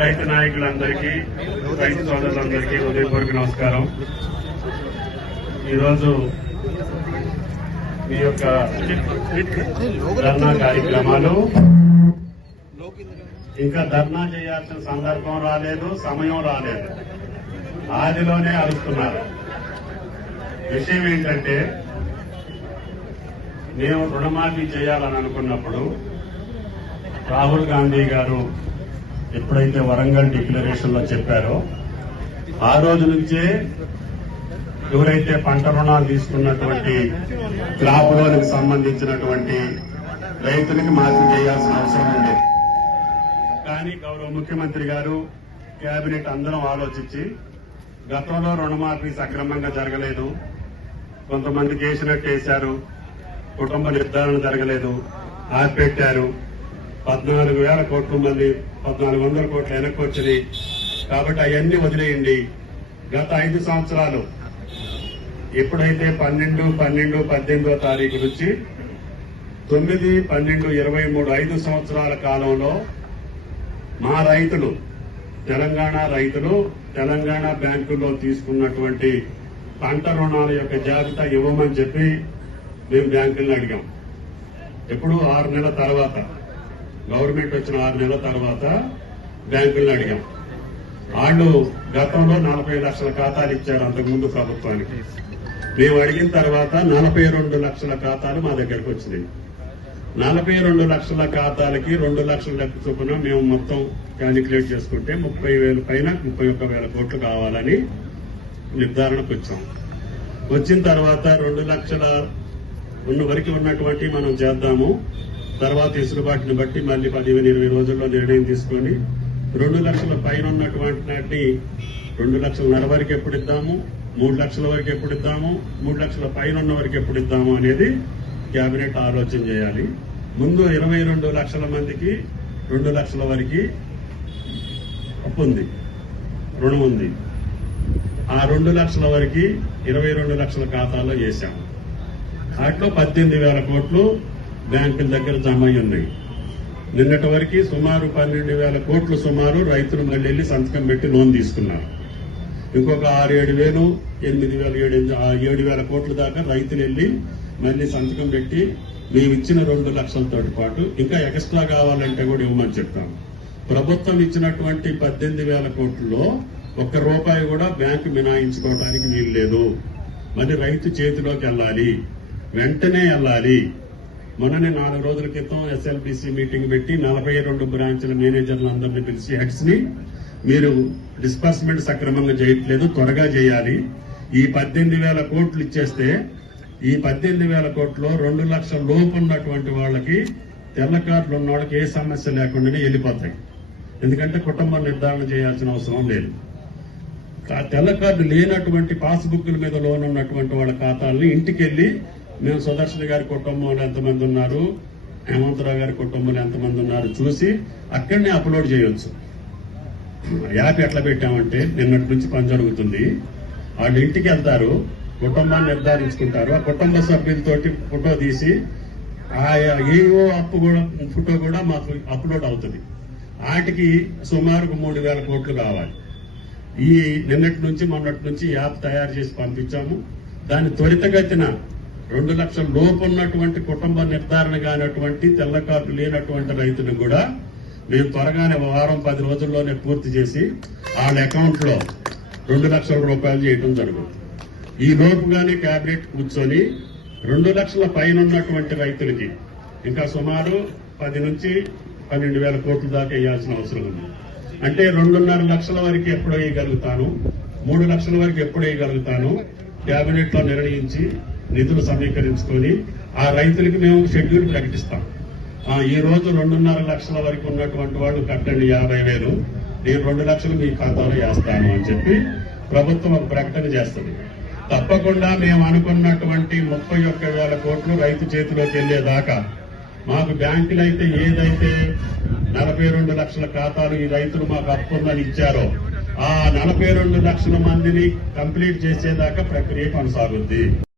రైతు నాయకులందరికీ రైతు సోదరులందరికీ ఉదయపూర్వక నమస్కారం. ఈరోజు మీ యొక్క ధర్నా కార్యక్రమాలు ఇంకా ధర్నా చేయాల్సిన సందర్భం రాలేదు సమయం రాలేదు. ఆదిలోనే అరుస్తున్నారు విషయం ఏంటంటే మేము రుణమాఫీ చేయాలని అనుకున్నప్పుడు రాహుల్ గాంధీ గారు ఎప్పుడైతే వరంగల్ డిక్లరేషన్లో చెప్పారో ఆ రోజు నుంచే ఎవరైతే పంట రుణాలు తీసుకున్నటువంటి క్రాప్ లోన్కి సంబంధించినటువంటి రైతులకి మాఫీ చేయాల్సిన అవసరం ఉంది కానీ గౌరవ ముఖ్యమంత్రి గారు కేబినెట్ అందరం ఆలోచించి గతంలో రుణమాఫీ సక్రమంగా జరగలేదు. కొంతమందికి వేసినట్టు వేశారు కుటుంబ నిర్ధారణ జరగలేదు ఆపెట్టారు పద్నాలుగు వేల కోట్ల మంది పద్నాలుగు వందల కోట్లు వెనక్కి వచ్చినాయి. కాబట్టి అవన్నీ వదిలేయండి. గత ఐదు సంవత్సరాలు ఎప్పుడైతే పన్నెండు పన్నెండు పద్దెనిమిదో తారీఖు నుంచి తొమ్మిది పన్నెండు ఇరవై మూడు ఐదు సంవత్సరాల కాలంలో మా రైతులు తెలంగాణ రైతులు తెలంగాణ బ్యాంకుల్లో తీసుకున్నటువంటి పంట రుణాల యొక్క జాబితా ఇవ్వమని చెప్పి మేము బ్యాంకులను అడిగాం. ఎప్పుడు ఆరు నెలల తర్వాత. గవర్నమెంట్ వచ్చిన ఆరు నెలల తర్వాత బ్యాంకులను అడిగాం. వాళ్ళు గతంలో నలభై లక్షల ఖాతాలు ఇచ్చారు అంతకుముందు ప్రభుత్వానికి. మేము అడిగిన తర్వాత నలభై రెండు లక్షల ఖాతాలు మా దగ్గరకు వచ్చినాయి. నలభై రెండు లక్షల ఖాతాలకి రెండు లక్షల లెక్క చొప్పున మేము మొత్తం క్యాలిక్యులేట్ చేసుకుంటే ముప్పై వేల పైన ముప్పై ఒక్క వేల కోట్లు కావాలని నిర్ధారణకు వచ్చాం. వచ్చిన తర్వాత రెండు లక్షల ఉన్న వరకు ఉన్నటువంటి మనం చేద్దాము. తర్వాత ఇసులుబాటుని బట్టి మళ్ళీ పదిహేను ఇరవై రోజుల్లో నిర్ణయం తీసుకొని రెండు లక్షల పైన ఉన్నటువంటి నాటిని రెండు లక్షల వరకు ఎప్పుడు ఇద్దాము మూడు లక్షల వరకు ఎప్పుడు ఇద్దాము మూడు లక్షల పైన ఉన్న వరకు ఎప్పుడు ఇద్దాము అనేది కేబినెట్ ఆలోచన చేయాలి. ముందు ఇరవై రెండు లక్షల మందికి రెండు లక్షల వరకు అప్పు ఉంది రుణం ఉంది. ఆ రెండు లక్షల వరకు ఇరవై రెండు లక్షల ఖాతాలో వేశాము వాటిలో పద్దెనిమిది వేల కోట్లు బ్యాంకుల దగ్గర జమ అయి ఉన్నాయి. నిన్నటి వరకు సుమారు పన్నెండు వేల కోట్లు సుమారు రైతులు మళ్ళీ వెళ్ళి సంతకం పెట్టి లోన్ తీసుకున్నారు. ఇంకొక ఆరు ఏడు వేలు ఎనిమిది వేల ఏడు ఎనిమిది- ఏడు వేల కోట్ల దాకా రైతులు వెళ్ళి మళ్ళీ సంతకం పెట్టి మేము ఇచ్చిన రెండు లక్షలతో పాటు ఇంకా ఎక్స్ట్రా కావాలంటే కూడా ఇవ్వమని చెప్పాము ప్రభుత్వం ఇచ్చినటువంటి పద్దెనిమిది వేల కోట్లలో ఒక్క రూపాయి కూడా బ్యాంకు మినాయించుకోవడానికి వీలు లేదు మరి రైతు చేతిలోకి వెళ్ళాలి. వెంటనే వెళ్ళాలి. మొన్ననే నాలుగు రోజుల క్రితం ఎస్ఎల్బిసి మీటింగ్ పెట్టి నలభై రెండు బ్రాంచ్ల మేనేజర్లందరినీ పిలిచి హెడ్స్ని మీరు డిస్బర్స్మెంట్ సక్రమంగా చేయట్లేదు త్వరగా చేయాలి. ఈ పద్దెనిమిది వేల కోట్లు ఇచ్చేస్తే ఈ పద్దెనిమిది వేల కోట్లు రెండు లక్షల లోపు ఉన్నటువంటి వాళ్ళకి తెల్ల కార్డులు ఉన్న వాళ్ళకి ఏ సమస్య లేకుండానే వెళ్ళిపోతాయి. ఎందుకంటే కుటుంబం నిర్ధారణ చేయాల్సిన అవసరం లేదు. తెల్ల కార్డు లేనటువంటి పాస్బుక్ల మీద లోన్ ఉన్నటువంటి వాళ్ళ ఖాతాలని ఇంటికి వెళ్ళి మేము సుదర్శన్ గారి కుటుంబంలో ఎంతమంది ఉన్నారు? హేమంతరావు గారి కుటుంబంలో ఎంతమంది ఉన్నారు? చూసి అక్కడనే అప్లోడ్ చేయొచ్చు. యాప్ ఎట్లా పెట్టామంటే నిన్నటి నుంచి పని జరుగుతుంది. వాళ్ళు ఇంటికి వెళ్తారు కుటుంబాన్ని నిర్ధారించుకుంటారు. ఆ కుటుంబ సభ్యులతోటి ఫోటో తీసి ఆ ఏవో అప్పు కూడా ఫోటో కూడా మాకు అప్లోడ్ అవుతుంది. వాటికి సుమారు మూడు వేల కోట్లు కావాలి ఈ నిన్నటి నుంచి మొన్నటి నుంచి యాప్ తయారు చేసి పంపించాము. దాన్ని త్వరితగతిన రెండు లక్షల లోపు ఉన్నటువంటి కుటుంబ నిర్ధారణ కానటువంటి తెల్ల కార్డు లేనటువంటి రైతులు కూడా మేము త్వరగానే వారం పది రోజుల్లోనే పూర్తి చేసి వాళ్ళ అకౌంట్లో రెండు లక్షల రూపాయలు చేయడం జరుగుతుంది. ఈ లోపుగానే క్యాబినెట్ కూర్చొని రెండు లక్షల పైన ఉన్నటువంటి రైతులకి ఇంకా సుమారు పది నుంచి పన్నెండు వేల కోట్ల దాకా వేయాల్సిన అవసరం ఉంది. అంటే రెండున్నర లక్షల వరకు ఎప్పుడు వేయగలుగుతాను మూడు లక్షల వరకు ఎప్పుడు వేయగలుగుతాను క్యాబినెట్లో లో నిర్ణయించి నిధులు సమీకరించుకొని ఆ రైతులకి మేము షెడ్యూల్ ప్రకటిస్తాం. ఈ రోజు రెండున్నర లక్షల వరకు ఉన్నటువంటి వాళ్ళు కట్టండి యాభై వేలు. నేను రెండు లక్షలు మీ ఖాతాలో వేస్తాను అని చెప్పి ప్రభుత్వం ఒక ప్రకటన చేస్తుంది. తప్పకుండా మేము అనుకున్నటువంటి ముప్పై ఒక్క వేల కోట్లు రైతు చేతిలోకి వెళ్ళేదాకా మాకు బ్యాంకులు అయితే ఏదైతే నలభై రెండు లక్షల ఖాతాలు ఈ రైతులు మాకు అప్పుందని ఇచ్చారో ఆ నలభై రెండు లక్షల మందిని కంప్లీట్ చేసేదాకా ప్రక్రియ కొనసాగుద్ది.